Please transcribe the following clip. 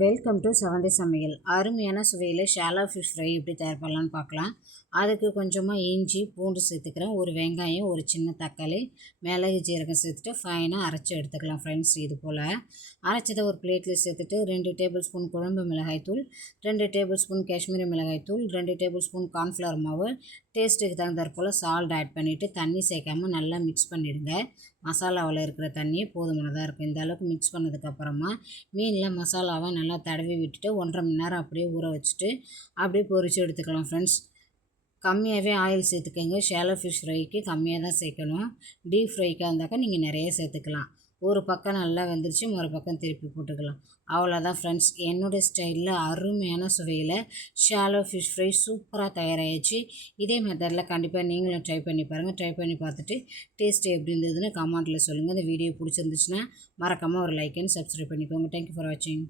Welcome to செவந்தி சமையல். அருமையான சுவையில் ஷாலோ ஃபிஷ் ஃப்ரை எப்படி தயார் பண்ணலான்னு பார்க்கலாம். அதுக்கு கொஞ்சமாக இஞ்சி பூண்டு சேர்த்துக்கிறேன், ஒரு வெங்காயம், ஒரு சின்ன தக்காளி, மிளகு ஜீரகம் சேர்த்துட்டு ஃபைனாக அரைச்சி எடுத்துக்கலாம் ஃப்ரெண்ட்ஸ். இது போல் அரைச்சதை ஒரு பிளேட்டில் சேர்த்துட்டு 2 டேபிள் ஸ்பூன் குழம்பு மிளகாய்த்தூள், 2 டேபிள் ஸ்பூன் காஷ்மீரி மிளகாய்த்தூள், 2 டேபிள் ஸ்பூன் கார்ன்ஃப்ளவர் மாவு, டேஸ்ட்டுக்கு தகுந்தாற் போல் சால்ட் ஆட் பண்ணிவிட்டு தண்ணி சேர்க்காமல் நல்லா மிக்ஸ் பண்ணிவிடுங்க. மசாலாவில் இருக்கிற தண்ணியே போதுமானதாக இருக்கும். இந்த அளவுக்கு மிக்ஸ் பண்ணதுக்கப்புறமா மீனில் மசாலாவை நல்லா தடவி விட்டுட்டு 1.5 மணி நேரம் அப்படியே ஊற வச்சுட்டு அப்படியே பொரித்து எடுத்துக்கலாம் ஃப்ரெண்ட்ஸ். கம்மியாகவே ஆயில் சேர்த்துக்கோங்க. ஷாலோ ஃபிஷ் ஃப்ரைக்கு கம்மியாக தான் சேர்க்கணும். டீப் ஃப்ரைக்காக இருந்தாக்கா நீங்கள் நிறைய சேர்த்துக்கலாம். ஒரு பக்கம் நல்லா வெந்துருச்சு, மறு பக்கம் திருப்பி போட்டுக்கலாம். அவ்வளோதான் ஃப்ரெண்ட்ஸ். என்னுடைய ஸ்டைலில் அருமையான சுவையில் ஷாலோ ஃபிஷ் ஃப்ரை சூப்பராக தயாராகிடுச்சு. இதே மெத்தடில் கண்டிப்பாக நீங்களும் ட்ரை பண்ணி பாருங்கள். ட்ரை பண்ணி பார்த்துட்டு டேஸ்ட் எப்படி இருந்ததுன்னு கமெண்ட்டில் சொல்லுங்கள். இந்த வீடியோ பிடிச்சிருந்துச்சுன்னா மறக்காமல் ஒரு லைக் அண்ட் சப்ஸ்கிரைப் பண்ணிக்கோங்க. தேங்க்யூ ஃபார் வாட்சிங்.